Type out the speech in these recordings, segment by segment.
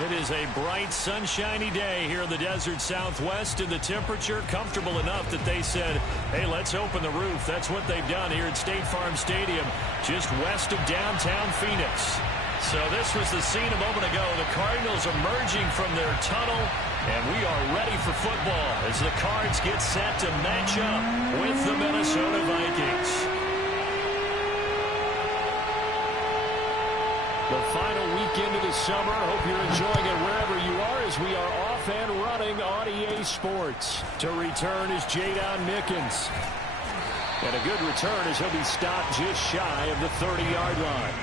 It is a bright, sunshiny day here in the desert Southwest, and the temperature comfortable enough that they said, hey, let's open the roof. That's what they've done here at State Farm Stadium, just west of downtown Phoenix. So this was the scene a moment ago. The Cardinals emerging from their tunnel, and we are ready for football as the Cards get set to match up with the Minnesota Vikings. The final weekend of the summer. Hope you're enjoying it wherever you are as we are off and running on EA Sports. To return is Jadon Mickens. And a good return as he'll be stopped just shy of the 30-yard line.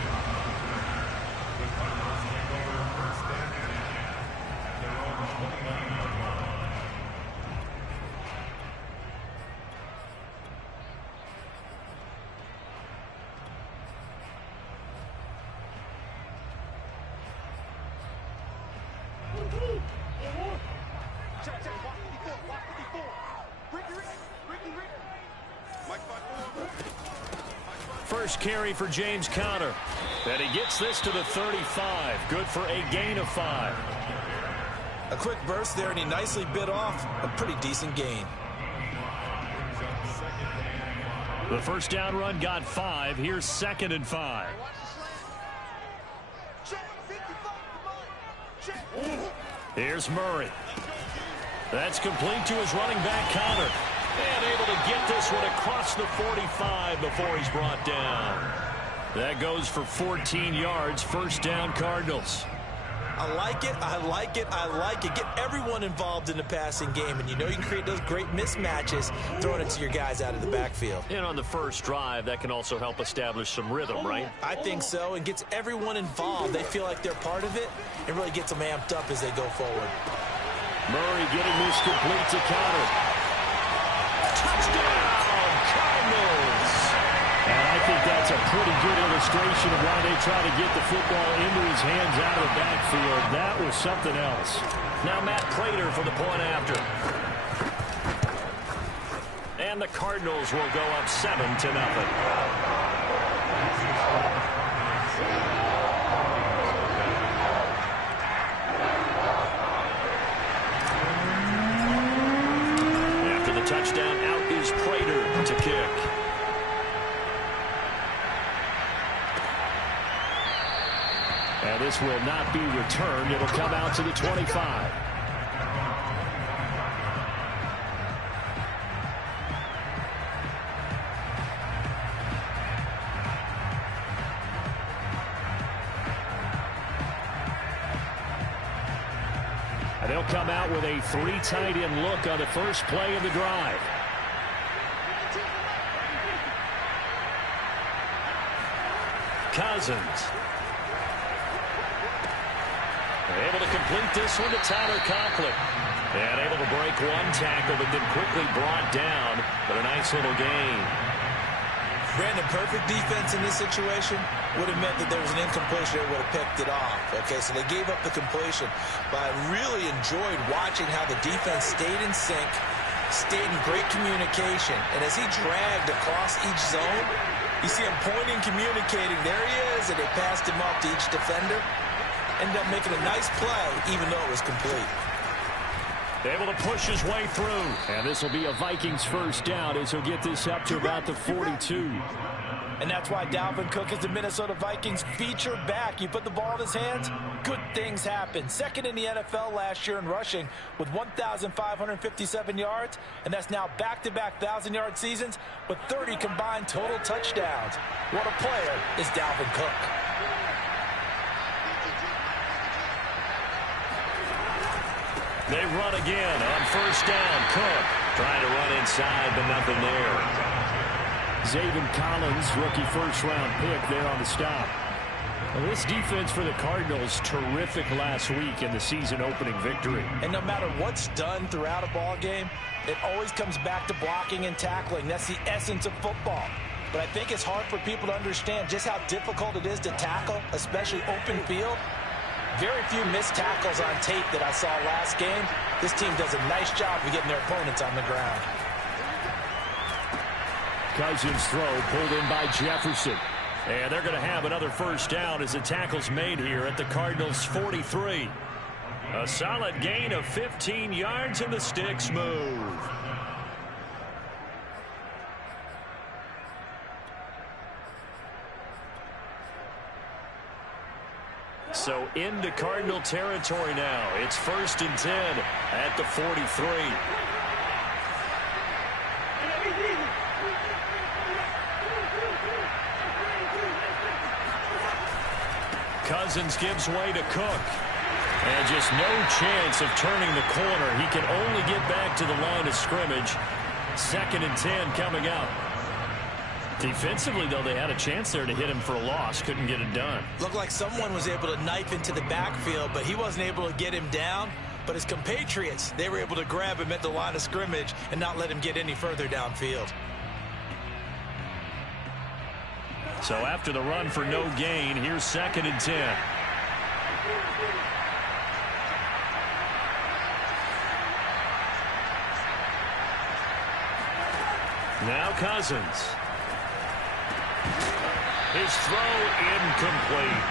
First carry for James Conner. And he gets this to the 35. Good for a gain of 5. A quick burst there, and he nicely bit off a pretty decent gain. The first down run got 5. Here's 2nd and 5. Here's Murray. That's complete to his running back, Conner. And able to get this one across the 45 before he's brought down. That goes for 14 yards. First down, Cardinals. I like it, I like it, I like it. Get everyone involved in the passing game, and you know you can create those great mismatches throwing it to your guys out of the backfield. And on the first drive, that can also help establish some rhythm, right? I think so, and gets everyone involved. They feel like they're part of it, and really gets them amped up as they go forward. Murray getting this complete to Conner. Touchdown, Cardinals! And I think that's a pretty good illustration of why they try to get the football into his hands out of the backfield. That was something else. Now Matt Prater for the point after. And the Cardinals will go up 7-0. Touchdown, out is Prater to kick. And this will not be returned. It'll come out to the 25. And they'll come out with a 3 tight end look on the first play of the drive. Cousins. Able to complete this one to Tyler Conklin. And able to break one tackle, but then quickly brought down. But a nice little gain. Brandon, perfect defense in this situation would have meant that there was an incompletion. They would have picked it off. Okay, so they gave up the completion. But I really enjoyed watching how the defense stayed in sync, stayed in great communication. And as he dragged across each zone, you see him pointing, communicating. There he is, and they passed him up to each defender. Ended up making a nice play, even though it was complete. Able to push his way through. And this will be a Vikings first down as he'll get this up to about the 42. And that's why Dalvin Cook is the Minnesota Vikings feature back. You put the ball in his hands, good things happen. Second in the NFL last year in rushing with 1,557 yards. And that's now back-to-back 1,000-yard seasons with 30 combined total touchdowns. What a player is Dalvin Cook. They run again on first down. Cook trying to run inside, but nothing there. Zaven Collins, rookie first-round pick there on the stop. Well, this defense for the Cardinals, terrific last week in the season-opening victory. And no matter what's done throughout a ball game, it always comes back to blocking and tackling. That's the essence of football. But I think it's hard for people to understand just how difficult it is to tackle, especially open field. Very few missed tackles on tape that I saw last game. This team does a nice job of getting their opponents on the ground. Cousins throw pulled in by Jefferson. And they're going to have another first down as the tackle's made here at the Cardinals' 43. A solid gain of 15 yards and the sticks move. So into Cardinal territory now. It's 1st and 10 at the 43. Cousins gives way to Cook. And just no chance of turning the corner. He can only get back to the line of scrimmage. 2nd and 10 coming up. Defensively, though, they had a chance there to hit him for a loss. Couldn't get it done. Looked like someone was able to knife into the backfield, but he wasn't able to get him down. But his compatriots, they were able to grab him at the line of scrimmage and not let him get any further downfield. So after the run for no gain, here's 2nd and 10. Now Cousins. His throw incomplete.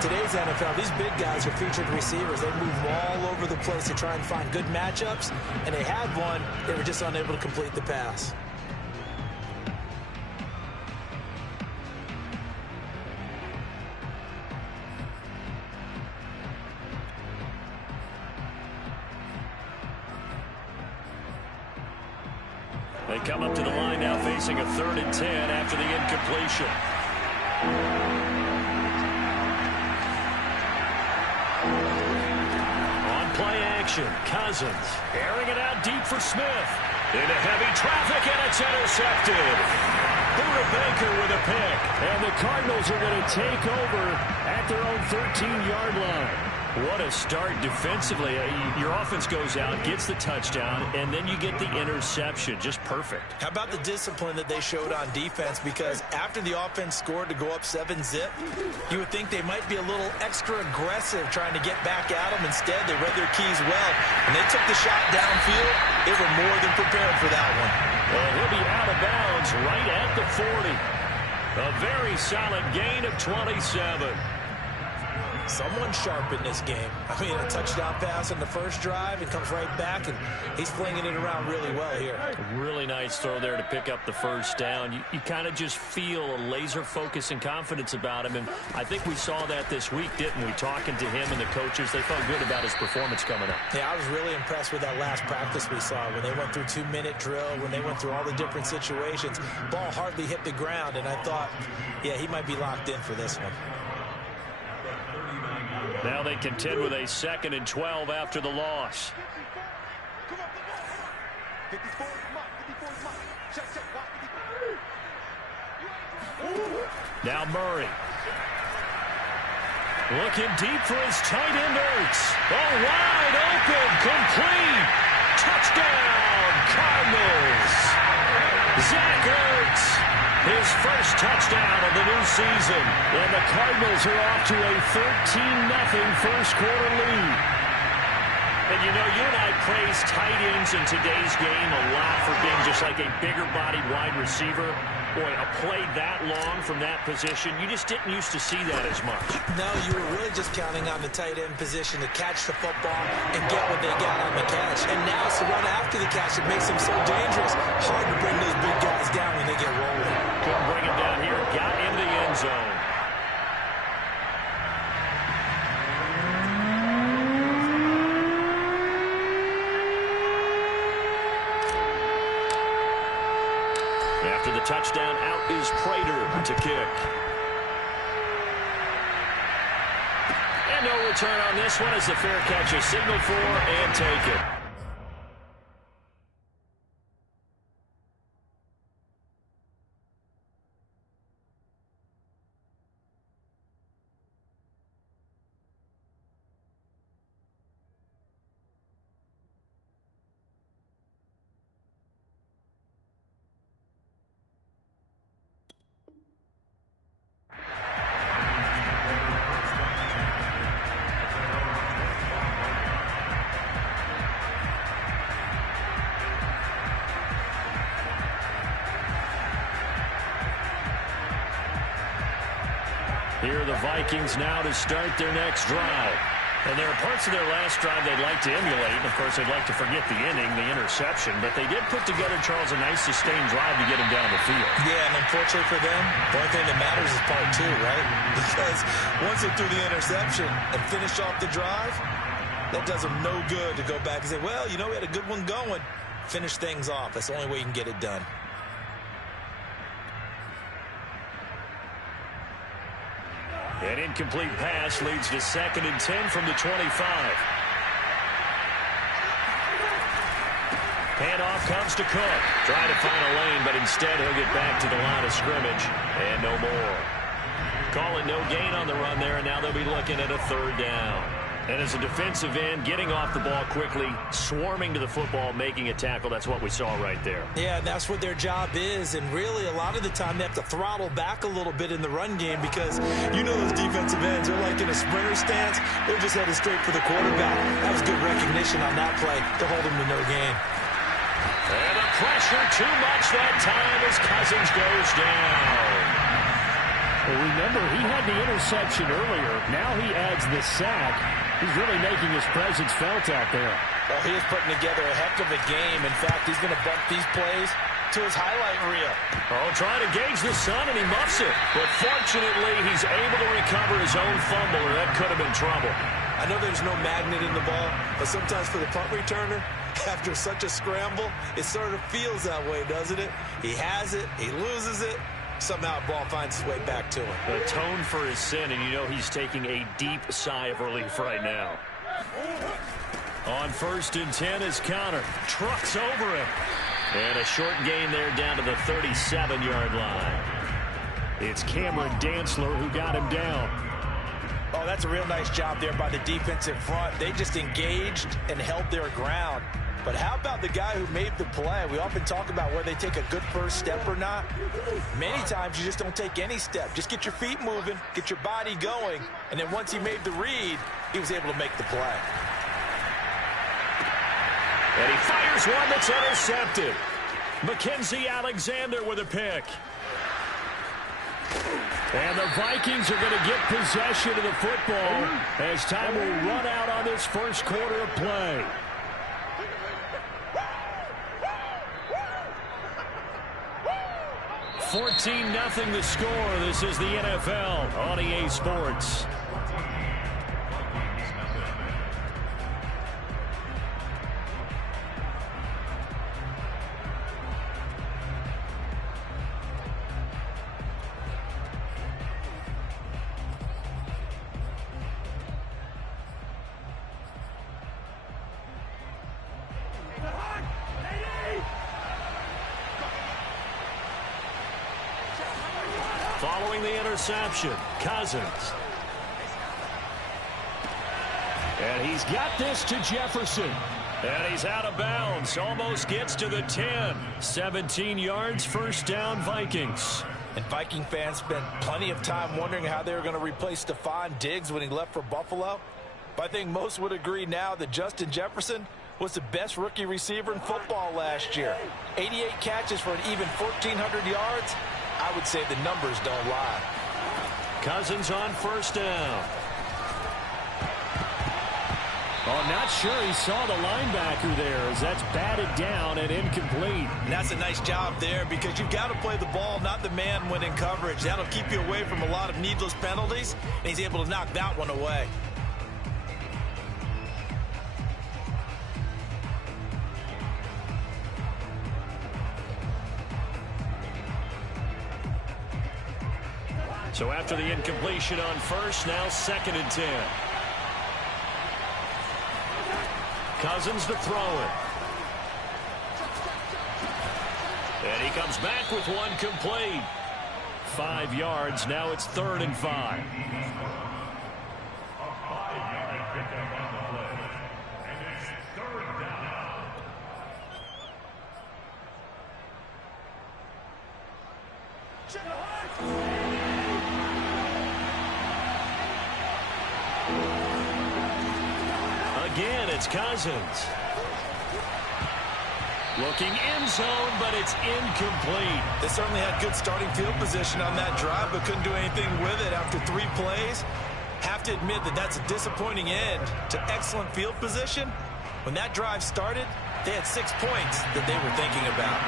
Today's NFL, these big guys are featured receivers. They move all over the place to try and find good matchups, and they had one. They were just unable to complete the pass. They come up to the line now facing a 3rd and 10 after the incompletion. On play action, Cousins airing it out deep for Smith. Into heavy traffic, and it's intercepted. Buda Baker with a pick. And the Cardinals are going to take over at their own 13-yard line. What a start defensively. Your offense goes out, gets the touchdown, and then you get the interception. Just perfect. How about the discipline that they showed on defense? Because after the offense scored to go up 7-zip, you would think they might be a little extra aggressive trying to get back at them. Instead, they read their keys well, and they took the shot downfield. They were more than prepared for that one. Well, he'll be out of bounds right at the 40. A very solid gain of 27. Someone sharp in this game. I mean, a touchdown pass on the first drive, and comes right back, and he's flinging it around really well here. Really nice throw there to pick up the first down. You kind of just feel a laser focus and confidence about him, and I think we saw that this week, didn't we? Talking to him and the coaches, they felt good about his performance coming up. Yeah, I was really impressed with that last practice we saw when they went through 2-minute drill, when they went through all the different situations. Ball hardly hit the ground, and I thought, yeah, he might be locked in for this one. Now they contend with a 2nd and 12 after the loss. Now Murray. Looking deep for his tight end Ertz. Oh, wide open, complete. Touchdown, Cardinals. Zach Ertz. His first touchdown of the new season. And the Cardinals are off to a 13-0 first-quarter lead. And, you know, you and I praise tight ends in today's game a lot for being just like a bigger-bodied wide receiver. Boy, a play that long from that position, you just didn't used to see that as much. No, you were really just counting on the tight end position to catch the football and get what they got on the catch. And now it's the run after the catch that makes them so dangerous. Hard to bring those big guys down when they get rolling. Couldn't bring him down here. Got into the end zone. After the touchdown, out is Prater to kick. And no return on this one as the fair catch is signaled for and taken. Here are the Vikings now to start their next drive. And there are parts of their last drive they'd like to emulate. And, of course, they'd like to forget the inning, the interception. But they did put together, Charles, a nice sustained drive to get him down the field. Yeah, and unfortunately for them, the only thing that matters is part two, right? Because once they threw the interception and finished off the drive, that does them no good to go back and say, well, you know, we had a good one going. Finish things off. That's the only way you can get it done. An incomplete pass leads to 2nd and 10 from the 25. Handoff comes to Cook. Trying to find a lane, but instead he'll get back to the line of scrimmage. And no more. Call it no gain on the run there, and now they'll be looking at a 3rd down. And as a defensive end, getting off the ball quickly, swarming to the football, making a tackle, that's what we saw right there. Yeah, that's what their job is. And really, a lot of the time, they have to throttle back a little bit in the run game because you know those defensive ends, they're like in a sprinter stance. They're just headed straight for the quarterback. That was good recognition on that play to hold them to no gain. And the pressure too much that time as Cousins goes down. Well, remember, he had the interception earlier. Now he adds the sack. He's really making his presence felt out there. Well, he is putting together a heck of a game. In fact, he's going to bump these plays to his highlight reel. Oh, trying to gauge the sun, and he muffs it. But fortunately, he's able to recover his own fumble, or that could have been trouble. I know there's no magnet in the ball, but sometimes for the punt returner, after such a scramble, it sort of feels that way, doesn't it? He has it, he loses it. Somehow the ball finds its way back to him. Atone for his sin, and you know he's taking a deep sigh of relief right now. On 1st and 10 is Connor. Trucks over him. And a short gain there down to the 37-yard line. It's Cameron Dantzler who got him down. Oh, that's a real nice job there by the defensive front. They just engaged and held their ground. But how about the guy who made the play? We often talk about whether they take a good first step or not. Many times you just don't take any step. Just get your feet moving, get your body going, and then once he made the read, he was able to make the play. And he fires one that's intercepted. Mackenzie Alexander with a pick. And the Vikings are going to get possession of the football as time will run out on this first quarter of play. 14-0 the score. This is the NFL on EA Sports. Following the interception, Cousins. And he's got this to Jefferson. And he's out of bounds. Almost gets to the 10. 17 yards, 1st down, Vikings. And Viking fans spent plenty of time wondering how they were going to replace Stephon Diggs when he left for Buffalo. But I think most would agree now that Justin Jefferson was the best rookie receiver in football last year. 88 catches for an even 1,400 yards. I would say the numbers don't lie. Cousins on 1st down. Oh, not sure he saw the linebacker there as that's batted down and incomplete. And that's a nice job there because you've got to play the ball, not the man when in coverage. That'll keep you away from a lot of needless penalties, and he's able to knock that one away. So after the incompletion on 1st, now 2nd and 10. Cousins to throw it. And he comes back with one complete. 5 yards. Now it's 3rd and 5. Again, it's Cousins. Looking end zone, but it's incomplete. They certainly had good starting field position on that drive, but couldn't do anything with it after 3 plays. Have to admit that that's a disappointing end to excellent field position. When that drive started, they had 6 points that they were thinking about.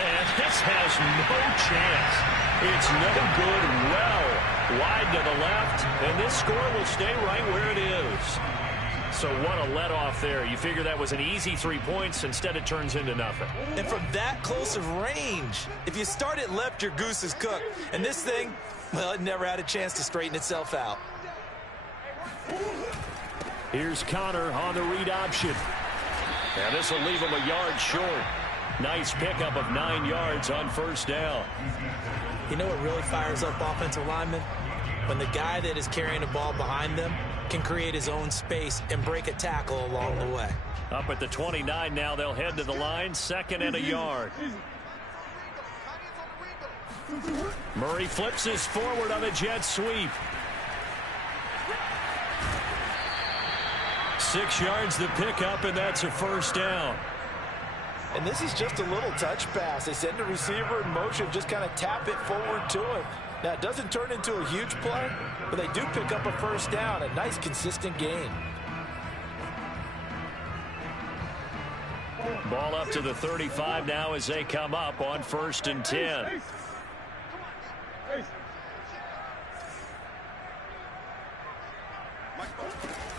And this has no chance. It's no good, well wide to the left, and this score will stay right where it is. So what a let-off there. You figure that was an easy 3 points. Instead, it turns into nothing. And from that close of range, if you start it left, your goose is cooked. And this thing, well, it never had a chance to straighten itself out. Here's Connor on the read option. And this will leave him a yard short. Nice pickup of 9 yards on first down. You know what really fires up offensive linemen? When the guy that is carrying the ball behind them can create his own space and break a tackle along the way. Up at the 29 now, they'll head to the line, 2nd and a yard. Murray flips his forward on a jet sweep. 6 yards to pick up, and that's a first down. And this is just a little touch pass. They send the receiver in motion, just kind of tap it forward to him. Now, it doesn't turn into a huge play, but they do pick up a first down. A nice, consistent gain. Ball up to the 35 now as they come up on 1st and 10.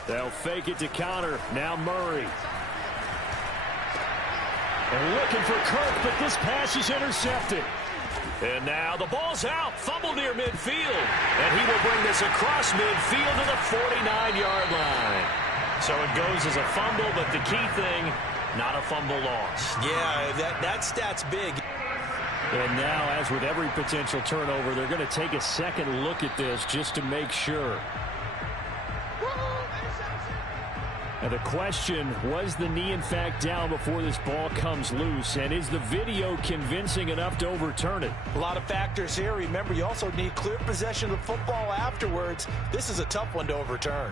They'll fake it to Connor. Now Murray. And looking for Kirk, but this pass is intercepted. And now the ball's out. Fumble near midfield. And he will bring this across midfield to the 49-yard line. So it goes as a fumble, but the key thing, not a fumble loss. Yeah, that stat's big. And now, as with every potential turnover, they're going to take a second look at this just to make sure. And the question, was the knee in fact down before this ball comes loose? And is the video convincing enough to overturn it? A lot of factors here. Remember, you also need clear possession of the football afterwards. This is a tough one to overturn.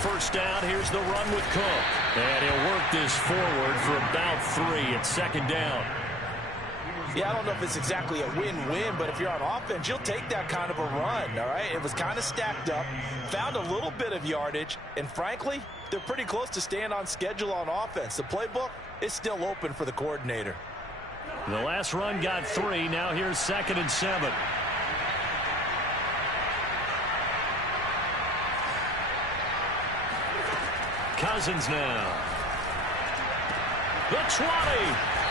First down, here's the run with Cook. And he'll work this forward for about 3 at 2nd down. Yeah, I don't know if it's exactly a win-win, but if you're on offense, you'll take that kind of a run, all right? It was kind of stacked up, found a little bit of yardage, and frankly, they're pretty close to staying on schedule on offense. The playbook is still open for the coordinator. The last run got 3. Now here's 2nd and 7. Cousins now. The 20.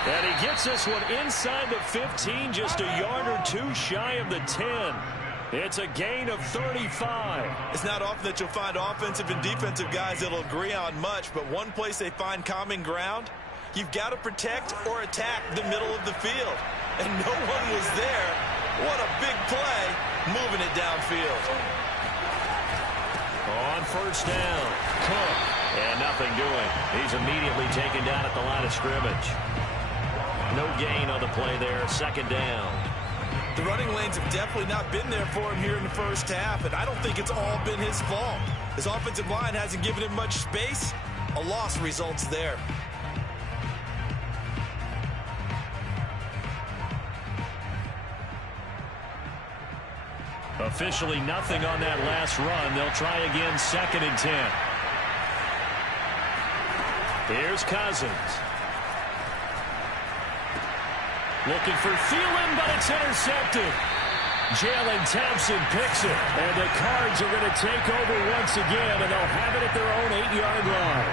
And he gets this one inside the 15, just a yard or 2 shy of the 10. It's a gain of 35. It's not often that you'll find offensive and defensive guys that'll agree on much, but one place they find common ground, you've got to protect or attack the middle of the field. And no one was there. What a big play, moving it downfield. On first down, Cook. And nothing doing. He's immediately taken down at the line of scrimmage. No gain on the play there. 2nd down. The running lanes have definitely not been there for him here in the first half, and I don't think it's all been his fault. His offensive line hasn't given him much space. A loss results there. Officially nothing on that last run. They'll try again, 2nd and 10. Here's Cousins. Looking for Thielen, but it's intercepted. Jalen Thompson picks it. And the Cards are going to take over once again, and they'll have it at their own 8-yard line.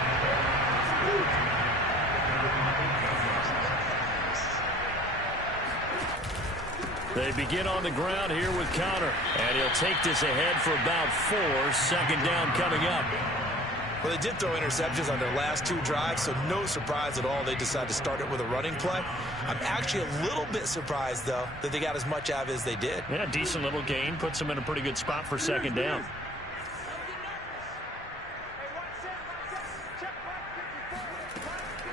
They begin on the ground here with Connor. And he'll take this ahead for about 4. 2nd down coming up. Well, they did throw interceptions on their last 2 drives, so no surprise at all they decided to start it with a running play. I'm actually a little bit surprised, though, that they got as much out of it as they did. Yeah, decent little gain. Puts them in a pretty good spot for 2nd down.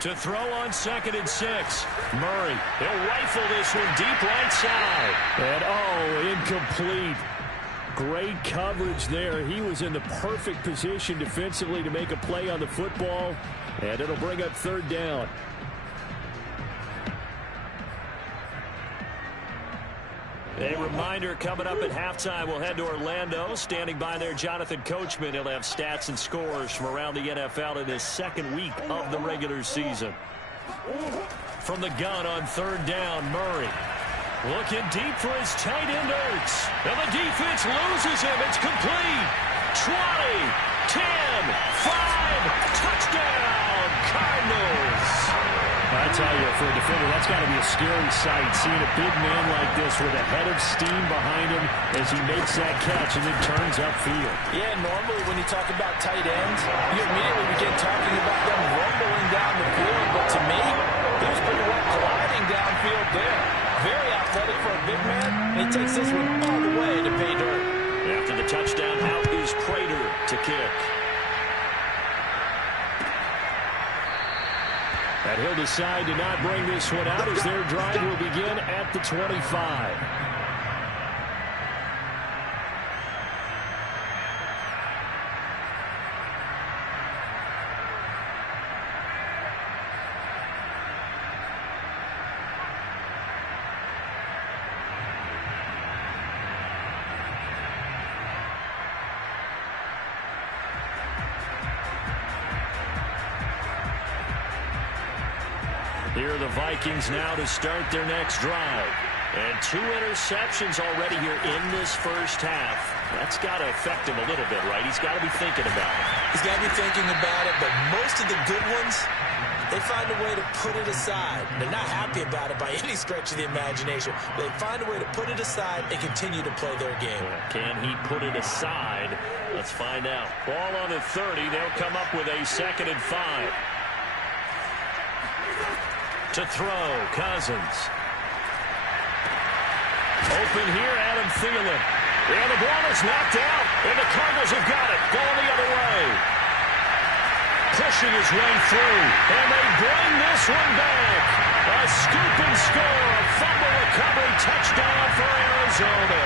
To throw on 2nd and 6. Murray, he'll rifle this one deep right side. And incomplete. Great coverage there. He was in the perfect position defensively to make a play on the football. And it'll bring up 3rd down. A reminder, coming up at halftime, we'll head to Orlando. Standing by there, Jonathan Coachman. He'll have stats and scores from around the NFL in his 2nd week of the regular season. From the gun on 3rd down, Murray. Looking deep for his tight end, Ertz. And the defense loses him. It's complete. 20, 10, 5, touchdown, Cardinals. I tell you, for a defender, that's got to be a scary sight, seeing a big man like this with a head of steam behind him as he makes that catch and then turns upfield. Yeah, normally when you talk about tight ends, you immediately begin talking about them rumbling down the field. But to me, he was pretty well gliding downfield there. Very athletic for a big man, and he takes this one all the way to pay dirt. After the touchdown, out is Prater to kick. And he'll decide to not bring this one out as their drive will begin at the 25. Here are the Vikings now to start their next drive. And 2 interceptions already here in this first half. That's got to affect him a little bit, right? He's got to be thinking about it. He's got to be thinking about it, but most of the good ones, they find a way to put it aside. They're not happy about it by any stretch of the imagination. They find a way to put it aside and continue to play their game. Can he put it aside? Let's find out. Ball on the 30. They'll come up with a 2nd and 5. To throw, Cousins. Open here, Adam Thielen. And the ball is knocked out, and the Cardinals have got it. Going the other way. Pushing his way through, and they bring this one back. A scoop and score, a fumble recovery touchdown for Arizona.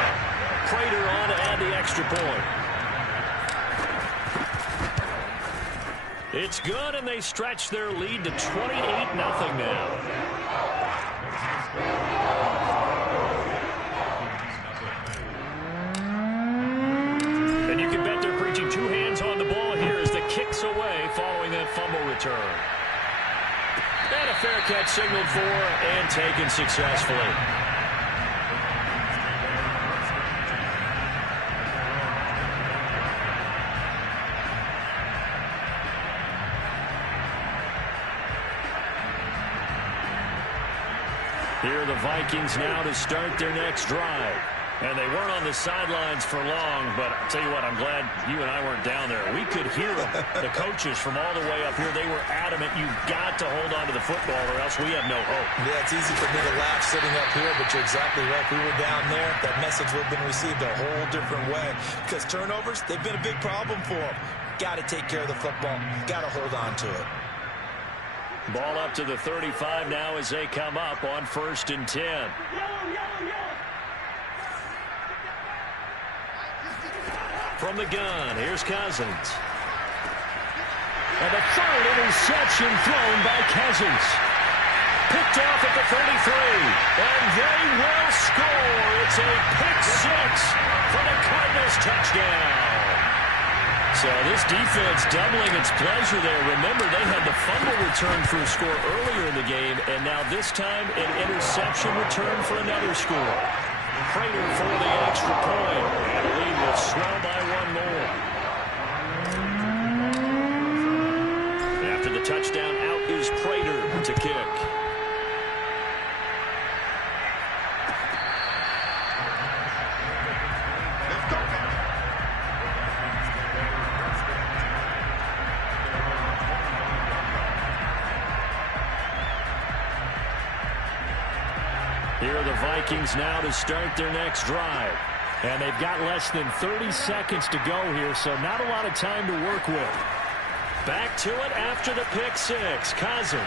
Prater on to add the extra point. It's good, and they stretch their lead to 28-0 now. And you can bet they're preaching 2 hands on the ball here as the kick's away following that fumble return. And a fair catch signaled for and taken successfully. Here are the Vikings now to start their next drive. And they weren't on the sidelines for long, but I'll tell you what, I'm glad you and I weren't down there. We could hear them. The coaches from all the way up here, they were adamant, you've got to hold on to the football or else we have no hope. Yeah, it's easy for me to laugh sitting up here, but you're exactly right. If we were down there, that message would have been received a whole different way. Because turnovers, they've been a big problem for them. Got to take care of the football. Got to hold on to it. Ball up to the 35 now as they come up on 1st and 10. From the gun, here's Cousins. And the 3rd interception thrown by Cousins. Picked off at the 33. And they will score. It's a pick 6 for the Cardinals touchdown. So this defense doubling its pleasure there. Remember, they had the fumble return for a score earlier in the game, and now this time an interception return for another score. Prater for the extra point, and the lead will swell by 1 more. After the touchdown, out is Prater to kick. Here are the Vikings now to start their next drive. And they've got less than 30 seconds to go here, so not a lot of time to work with. Back to it after the pick six. Cousins.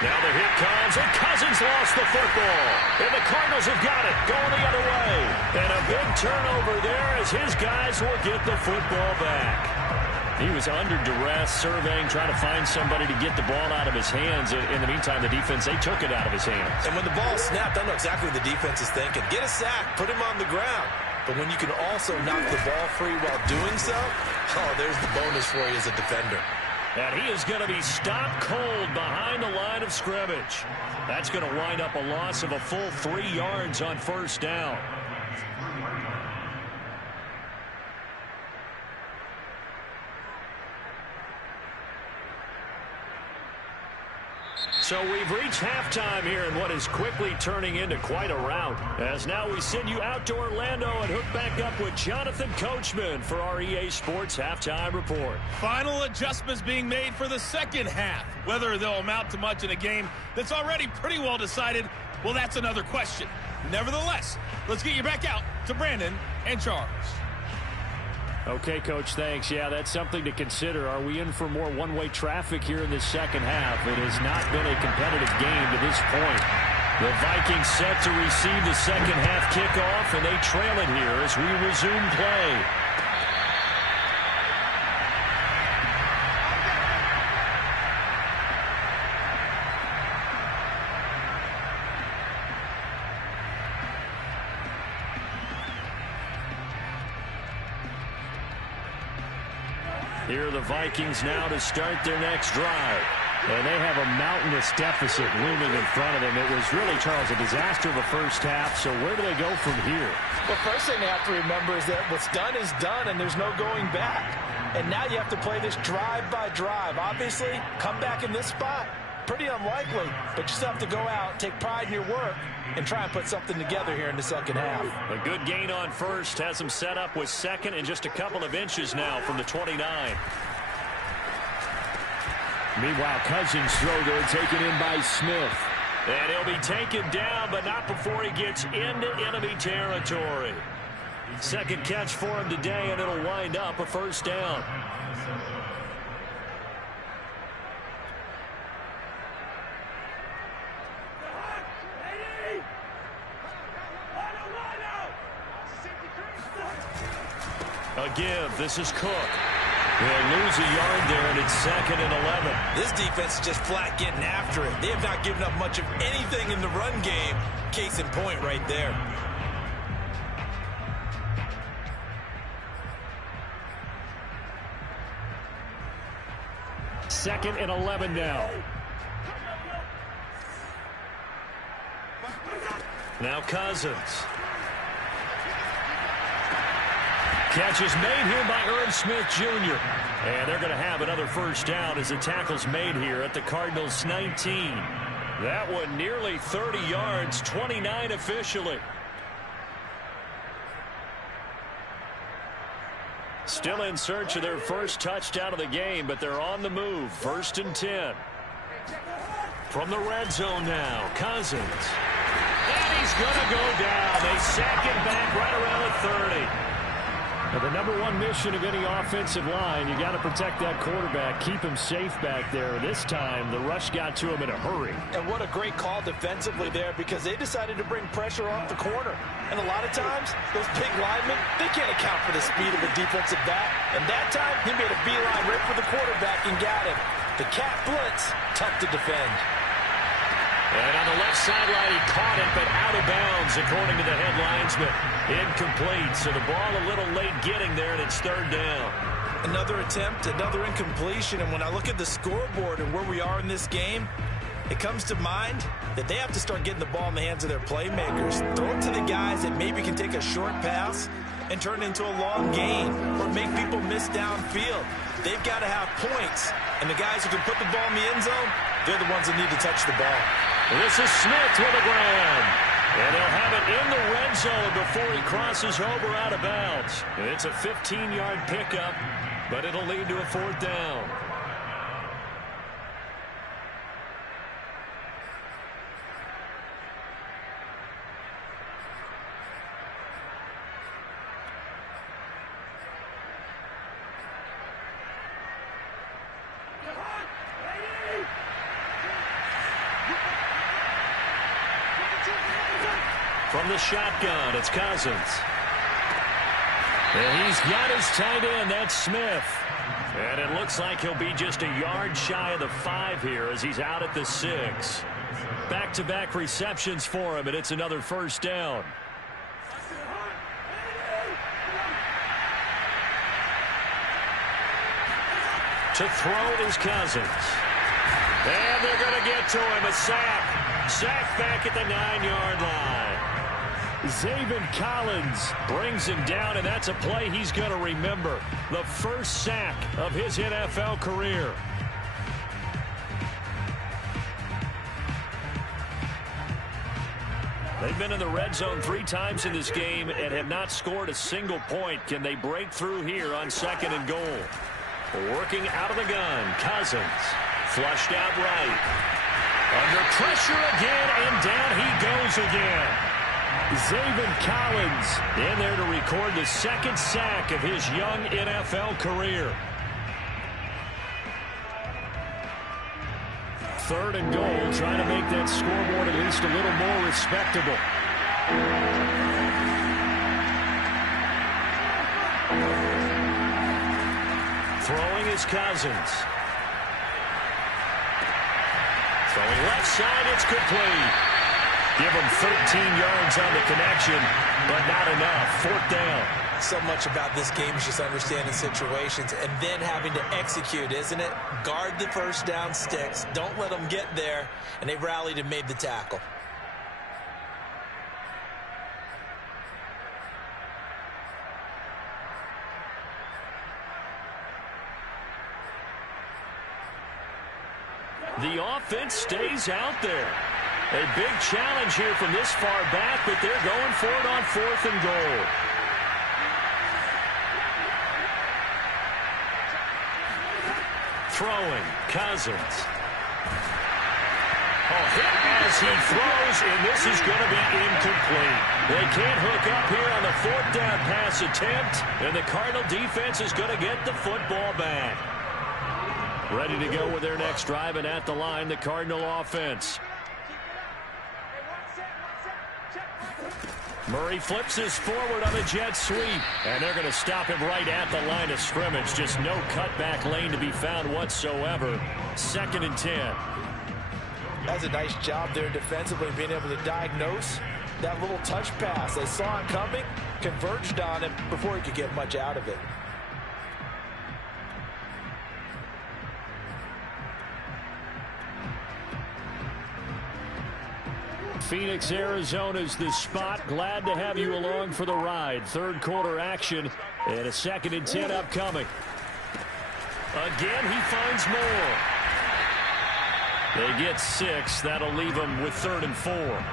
Now the hit comes, and Cousins lost the football. And the Cardinals have got it, going the other way. And a big turnover there as his guys will get the football back. He was under duress, surveying, trying to find somebody to get the ball out of his hands. In the meantime, the defense, they took it out of his hands. And when the ball snapped, I know exactly what the defense is thinking. Get a sack, put him on the ground. But when you can also knock the ball free while doing so, oh, there's the bonus for you as a defender. And he is going to be stopped cold behind the line of scrimmage. That's going to wind up a loss of a full 3 yards on first down. So we've reached halftime here in what is quickly turning into quite a rout. As now we send you out to Orlando and hook back up with Jonathan Coachman for our EA Sports Halftime Report. Final adjustments being made for the second half. Whether they'll amount to much in a game that's already pretty well decided, well, that's another question. Nevertheless, let's get you back out to Brandon and Charles. Okay, Coach, thanks. Yeah, that's something to consider. Are we in for more one-way traffic here in this second half? It has not been a competitive game to this point. The Vikings set to receive the second half kickoff, and they trail it here as we resume play. Here are the Vikings now to start their next drive. And they have a mountainous deficit looming in front of them. It was really, Charles, a disaster of a first half. So where do they go from here? Well, first thing they have to remember is that what's done is done, and there's no going back. And now you have to play this drive by drive. Obviously, come back in this spot, pretty unlikely. But you still have to go out, take pride in your work, and try and put something together here in the second half. A good gain on first has them set up with second and just a couple of inches now from the 29. Meanwhile, Cousins throw there taken in by Smith. And he'll be taken down, but not before he gets into enemy territory. Second catch for him today, and it'll wind up a first down. A give. This is Cook. He'll lose a yard there, and it's 2nd and 11. This defense is just flat getting after it. They have not given up much of anything in the run game. Case in point right there. Second and 11 now. Now Cousins. Catch is made here by Irv Smith Jr. And they're going to have another first down as the tackle's made here at the Cardinals' 19. That one nearly 30 yards, 29 officially. Still in search of their first touchdown of the game, but they're on the move. 1st and 10. From the red zone now, Cousins. And he's going to go down. They sack him back right around the 30. Now, the number one mission of any offensive line, you got to protect that quarterback, keep him safe back there. This time, the rush got to him in a hurry. And what a great call defensively there, because they decided to bring pressure off the corner. And a lot of times, those big linemen, they can't account for the speed of a defensive back. And that time, he made a beeline right for the quarterback and got him. The cat blitz, tough to defend. And on the left sideline, he caught it, but out of bounds, according to the head linesman. Incomplete, so the ball a little late getting there, and it's 3rd down. Another attempt, another incompletion, and when I look at the scoreboard and where we are in this game, it comes to mind that they have to start getting the ball in the hands of their playmakers. Throw it to the guys that maybe can take a short pass and turn it into a long gain or make people miss downfield. They've got to have points, and the guys who can put the ball in the end zone, they're the ones that need to touch the ball. This is Smith with a grab. And he'll have it in the red zone before he crosses over out of bounds. It's a 15-yard pickup, but it'll lead to a 4th down. the shotgun. It's Cousins. And he's got his tight end. That's Smith. And it looks like he'll be just a yard shy of the 5 here as he's out at the 6. Back-to-back receptions for him, and it's another first down. To throw is Cousins. And they're going to get to him. A sack. Sack back at the 9-yard line. Zaven Collins brings him down, and that's a play he's going to remember. The first sack of his NFL career. They've been in the red zone 3 times in this game and have not scored a single point. Can they break through here on 2nd and goal? Working out of the gun, Cousins. Flushed out right. Under pressure again, and down he goes again. Zaven Collins in there to record the 2nd sack of his young NFL career. 3rd and goal, trying to make that scoreboard at least a little more respectable. Throwing is Cousins. Throwing left side, it's complete. Give him 13 yards on the connection, but not enough. 4th down. So much about this game is just understanding situations and then having to execute, isn't it? Guard the first down sticks. Don't let them get there. And they rallied and made the tackle. The offense stays out there. A big challenge here from this far back, but they're going for it on 4th and goal. Throwing, Cousins. Hit as he throws, and this is going to be incomplete. They can't hook up here on the 4th down pass attempt, and the Cardinal defense is going to get the football back. Ready to go with their next drive, and at the line, the Cardinal offense. Murray flips this forward on a jet sweep, and they're going to stop him right at the line of scrimmage. Just no cutback lane to be found whatsoever. 2nd and 10. That's a nice job there defensively, being able to diagnose that little touch pass. They saw it coming, converged on it before he could get much out of it. Phoenix, Arizona's the spot. Glad to have you along for the ride. 3rd quarter action and a 2nd and 10 upcoming. Again, he finds more. They get 6. That'll leave them with 3rd and 4.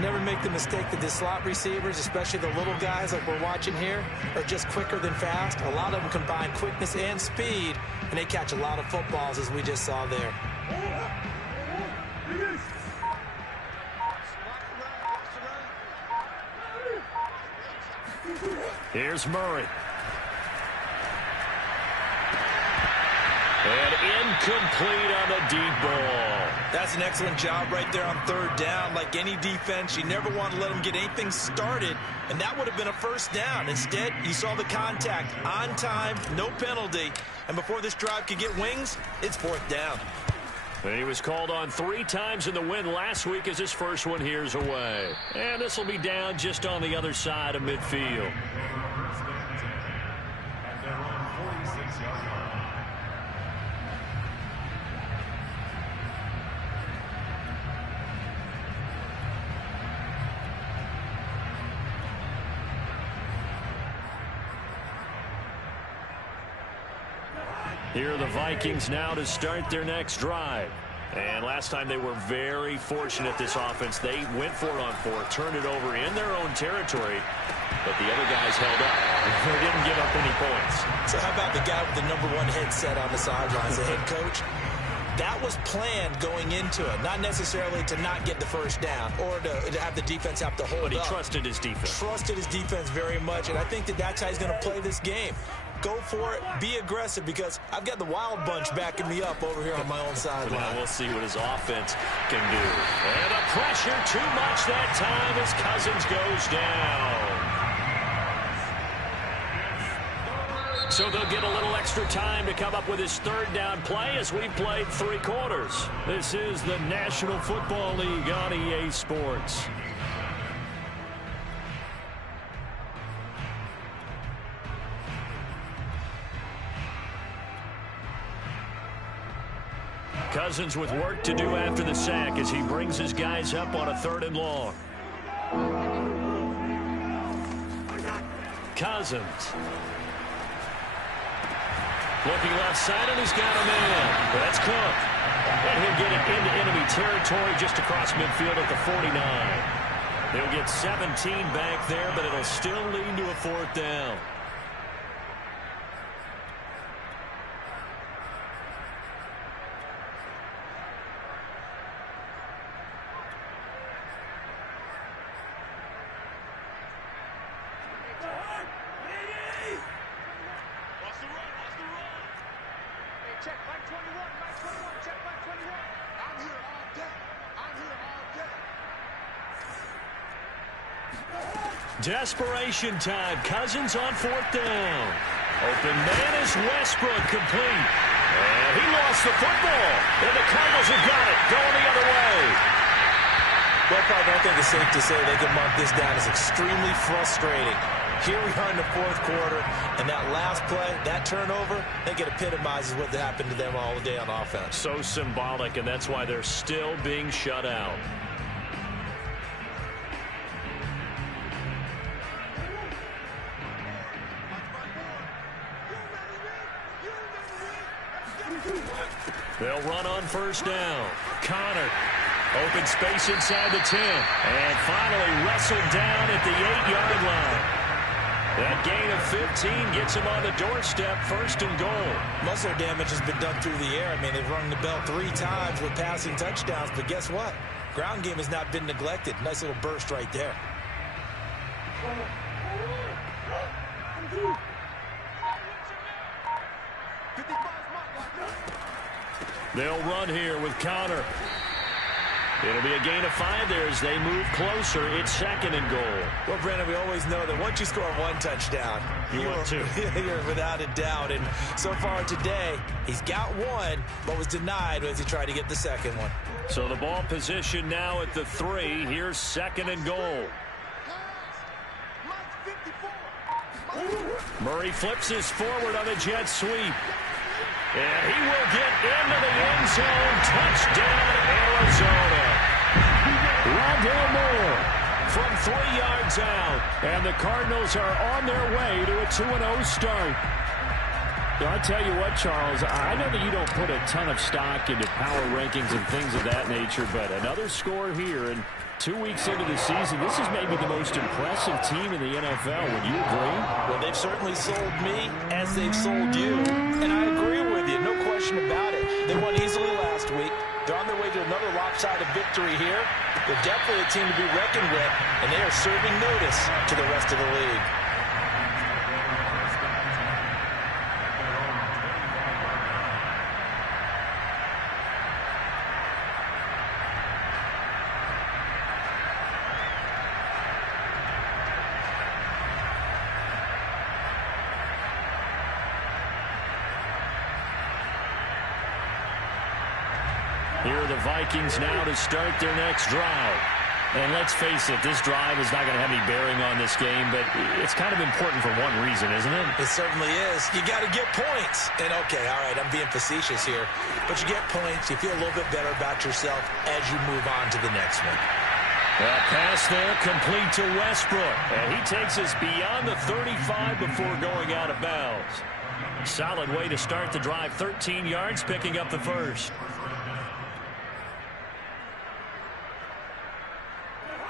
Never make the mistake that the slot receivers, especially the little guys like we're watching here, are just quicker than fast. A lot of them combine quickness and speed, and they catch a lot of footballs, as we just saw there. Here's Murray. And incomplete on the deep ball. That's an excellent job right there on 3rd down. Like any defense, you never want to let them get anything started, and that would have been a first down. Instead, you saw the contact on time, no penalty, and before this drive could get wings, it's 4th down. And he was called on 3 times in the win last week as his first one here's away. And this will be down just on the other side of midfield. Here are the Vikings now to start their next drive. And last time they were very fortunate, this offense. They went for it on 4, turned it over in their own territory, but the other guys held up. They didn't give up any points. So how about the guy with the #1 headset on the sidelines, the head coach? That was planned going into it, not necessarily to not get the first down or to have the defense have to hold up. But he trusted his defense. Trusted his defense very much, and I think that that's how he's going to play this game. go for it, be aggressive, because I've got the wild bunch backing me up over here on my own sideline. We'll see what his offense can do. And the pressure too much that time as Cousins goes down. So they'll get a little extra time to come up with his third down play as we've played 3 quarters. This is the National Football League on EA Sports. Cousins with work to do after the sack as he brings his guys up on a 3rd and long. Cousins. Looking left side, and he's got a man. That's Cook. And he'll get it into enemy territory just across midfield at the 49. They'll get 17 back there, but it'll still lead to a 4th down. Desperation time. Cousins on 4th down. Open man is Westbrook, complete. And he lost the football. And the Cardinals have got it. Going the other way. Well, partner, I think it's safe to say they can mark this down as extremely frustrating. Here we are in the 4th quarter, and that last play, that turnover, I think it epitomizes what happened to them all day on offense. So symbolic, and that's why they're still being shut out. They'll run on 1st down. Connor. Open space inside the 10. And finally wrestled down at the 8-yard line. That gain of 15 gets him on the doorstep, 1st and goal. Muscle damage has been done through the air. I mean, they've rung the bell 3 times with passing touchdowns. But guess what? Ground game has not been neglected. Nice little burst right there. They'll run here with Connor. It'll be a gain of 5 there as they move closer. It's 2nd and goal. Well, Brandon, we always know that once you score 1 touchdown, you want 2. You're without a doubt. And so far today, he's got 1, but was denied as he tried to get the 2nd one. So the ball position now at the 3. Here's 2nd and goal. Murray flips his forward on a jet sweep. And he will get into the end zone. Touchdown, Arizona. Rondale Moore from 3 yards out. And the Cardinals are on their way to a 2-0 start. I'll tell you what, Charles, I know that you don't put a ton of stock into power rankings and things of that nature, but another score here, and 2 weeks into the season, this is maybe the most impressive team in the NFL. Would you agree? Well, they've certainly sold me as they've sold you, and I agree with you, no question about it. They won easily last week. They're on their way to another lopsided victory here. They're definitely a team to be reckoned with, and they are serving notice to the rest of the league. Here are the Vikings now to start their next drive. And let's face it, this drive is not going to have any bearing on this game, but it's kind of important for one reason, isn't it? It certainly is. You got to get points. And, okay, all right, I'm being facetious here. But you get points. You feel a little bit better about yourself as you move on to the next one. A pass there complete to Westbrook. And he takes us beyond the 35 before going out of bounds. Solid way to start the drive. 13 yards, picking up the first.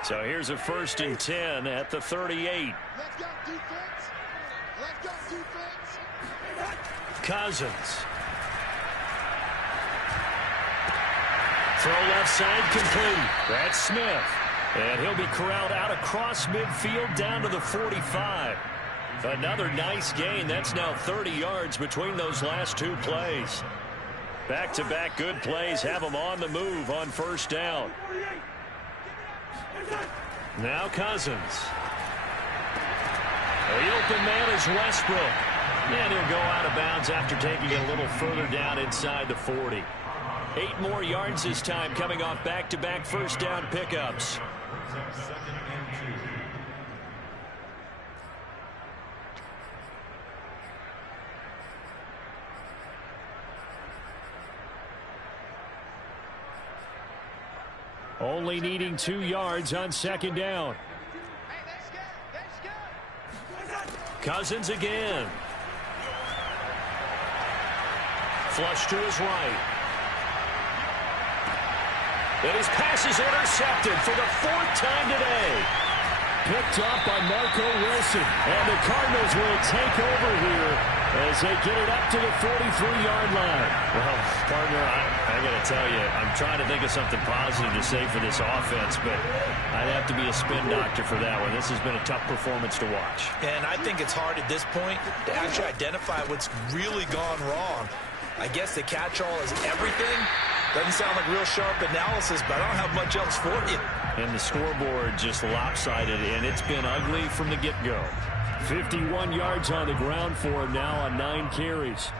So here's a 1st and 10 at the 38. Let's go defense. Let's go defense. Cousins. Throw left side complete. That's Smith. And he'll be corralled out across midfield down to the 45. Another nice gain. That's now 30 yards between those last two plays. Back-to-back good plays have them on the move on first down. Now Cousins. The open man is Westbrook. And he'll go out of bounds after taking it a little further down inside the 40. 8 more yards this time coming off back-to-back first down pickups. Only needing 2 yards on second down. Cousins again. Flush to his right. And his pass is intercepted for the 4th time today. Picked up by Marco Wilson. And the Cardinals will take over here as they get it up to the 43-yard line. Well, partner, I got to tell you, I'm trying to think of something positive to say for this offense, but I'd have to be a spin doctor for that one. This has been a tough performance to watch. And I think it's hard at this point to actually identify what's really gone wrong. I guess the catch-all is everything. Doesn't sound like real sharp analysis, but I don't have much else for you. And the scoreboard just lopsided, and it's been ugly from the get-go. 51 yards on the ground for him now on 9 carries.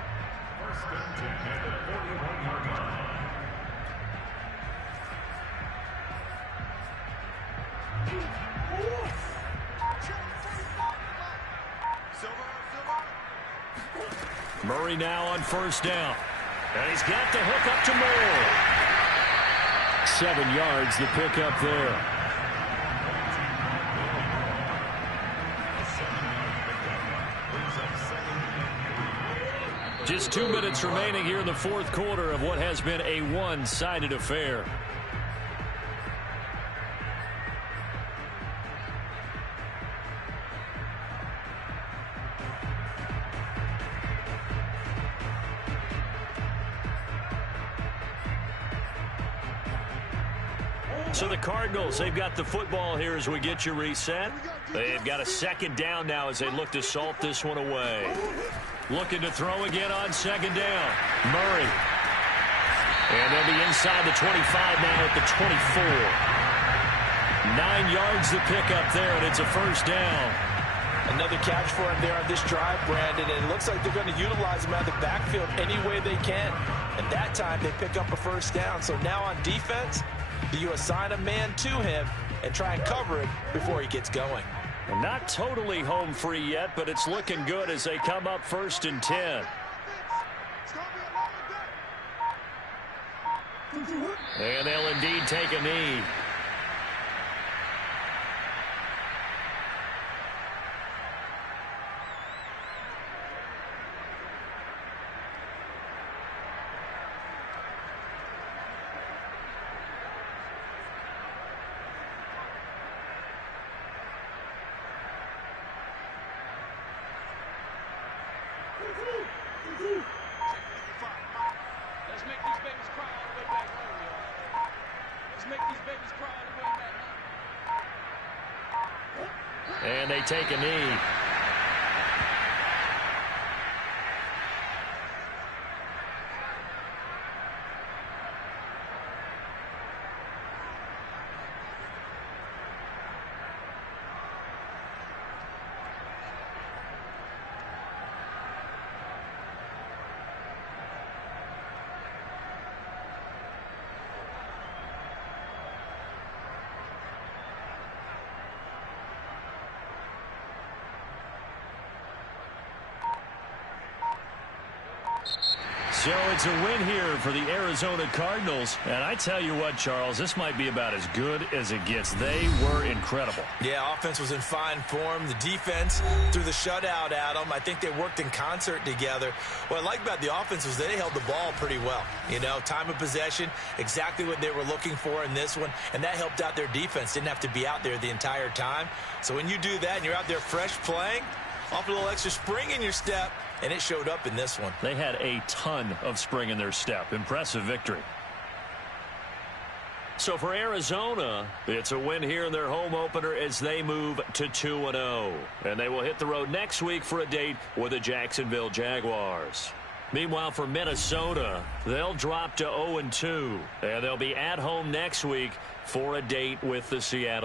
Murray now on first down. And he's got the hook up to Moore. 7 yards the pickup there. Just 2 minutes remaining here in the 4th quarter of what has been a one-sided affair. So the Cardinals, they've got the football here as we get you reset. They've got a second down now as they look to salt this one away. Looking to throw again on second down. Murray. And they'll be inside the 25 now at the 24. 9 yards to pick up there, and it's a first down. Another catch for him there on this drive, Brandon, and it looks like they're going to utilize him out of the backfield any way they can. And that time they pick up a first down. So now on defense, do you assign a man to him and try and cover it before he gets going? Not totally home free yet, but it's looking good as they come up 1st and 10. And they'll indeed take a knee. And they take a knee. So it's a win here for the Arizona Cardinals. And I tell you what, Charles, this might be about as good as it gets. They were incredible. Yeah, offense was in fine form. The defense threw the shutout at them. I think they worked in concert together. What I like about the offense was they held the ball pretty well. You know, time of possession, exactly what they were looking for in this one. And that helped out their defense. Didn't have to be out there the entire time. So when you do that and you're out there fresh playing, off a little extra spring in your step, and it showed up in this one. They had a ton of spring in their step. Impressive victory. So for Arizona, it's a win here in their home opener as they move to 2-0. And they will hit the road next week for a date with the Jacksonville Jaguars. Meanwhile, for Minnesota, they'll drop to 0-2. And they'll be at home next week for a date with the Seattle